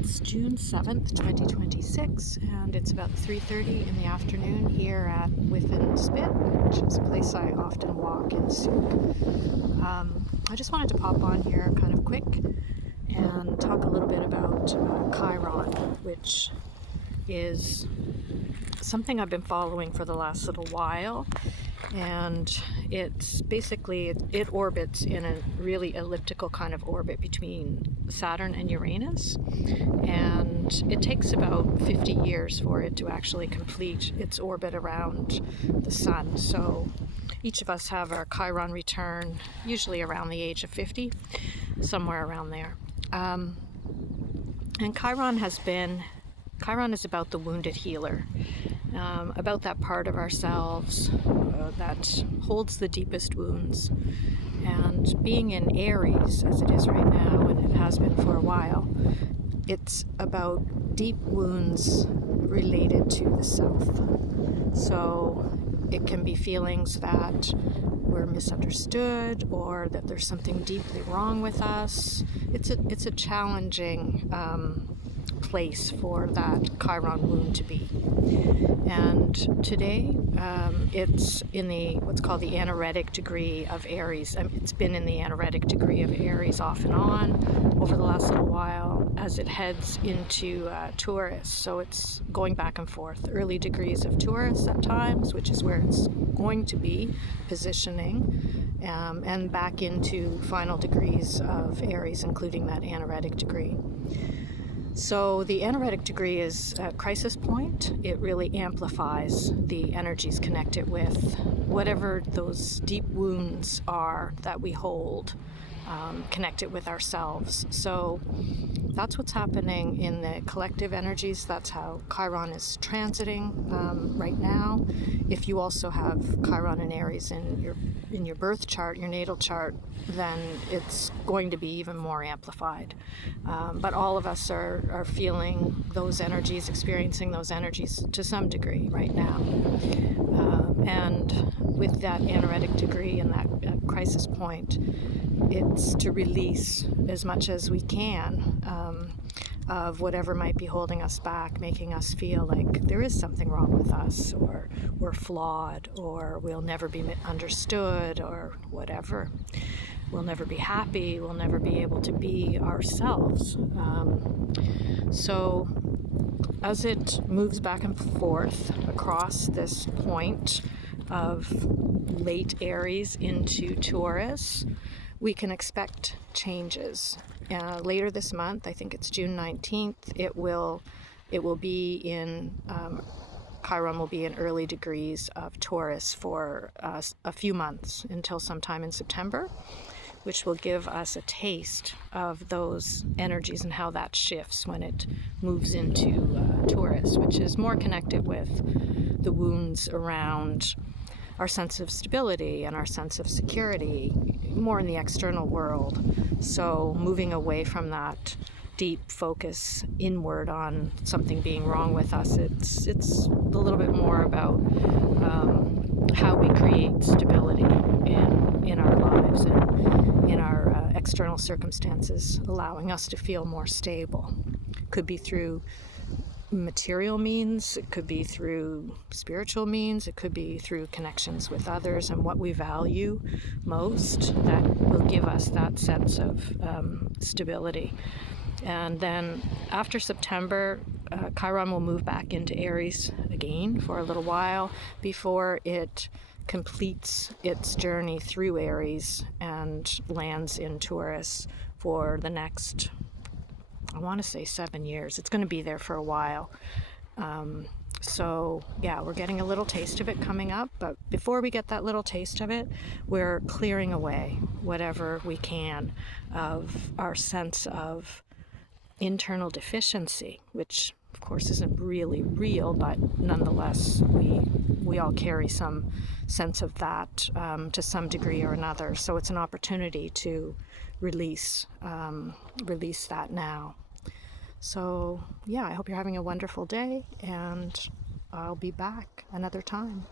It's June 7th, 2026, and it's about 3:30 in the afternoon here at Within Spit, which is a place I often walk in Souk. I just wanted to pop on here kind of quick and talk a little bit about Chiron, which is something I've been following for the last little while. And it's basically, it orbits in a really elliptical kind of orbit between Saturn and Uranus. And it takes about 50 years for it to actually complete its orbit around the sun. So each of us have our Chiron return usually around the age of 50, somewhere around there. And Chiron is about the wounded healer. About that part of ourselves that holds the deepest wounds. And being in Aries, as it is right now, and it has been for a while, it's about deep wounds related to the self. So it can be feelings that we're misunderstood or that there's something deeply wrong with us. It's a challenging place for that Chiron wound to be. And today it's in what's called the anaretic degree of Aries. It's been in the anaretic degree of Aries off and on over the last little while as it heads into Taurus. So it's going back and forth. Early degrees of Taurus at times, which is where it's going to be positioning, and back into final degrees of Aries, including that anaretic degree. So the anaretic degree is a crisis point. It really amplifies the energies connected with whatever those deep wounds are that we hold, connected with ourselves. So that's what's happening in the collective energies. That's how Chiron is transiting right now. If you also have Chiron and Aries in your birth chart, your natal chart, then it's going to be even more amplified. But all of us are feeling those energies, experiencing those energies to some degree right now. And with that anaretic degree and that crisis point, it's to release as much as we can of whatever might be holding us back, making us feel like there is something wrong with us, or we're flawed, or we'll never be understood, or whatever. We'll never be happy, we'll never be able to be ourselves. So as it moves back and forth across this point of late Aries into Taurus, we can expect changes. Later this month, I think it's June 19th, it will be in, Chiron will be in early degrees of Taurus for a few months until sometime in September, which will give us a taste of those energies and how that shifts when it moves into Taurus, which is more connected with the wounds around our sense of stability and our sense of security, more in the external world. So moving away from that deep focus inward on something being wrong with us, it's a little bit more about how we create stability in our lives and in our external circumstances, allowing us to feel more stable. Could be through material means, it could be through spiritual means, it could be through connections with others and what we value most that will give us that sense of stability. And then after September, Chiron will move back into Aries again for a little while before it completes its journey through Aries and lands in Taurus for the next, I want to say 7 years. It's going to be there for a while. So yeah, we're getting a little taste of it coming up, but before we get that little taste of it, we're clearing away whatever we can of our sense of internal deficiency, which of course isn't really real, but nonetheless we all carry some sense of that to some degree or another. So it's an opportunity to release that now. So yeah, I hope you're having a wonderful day, and I'll be back another time.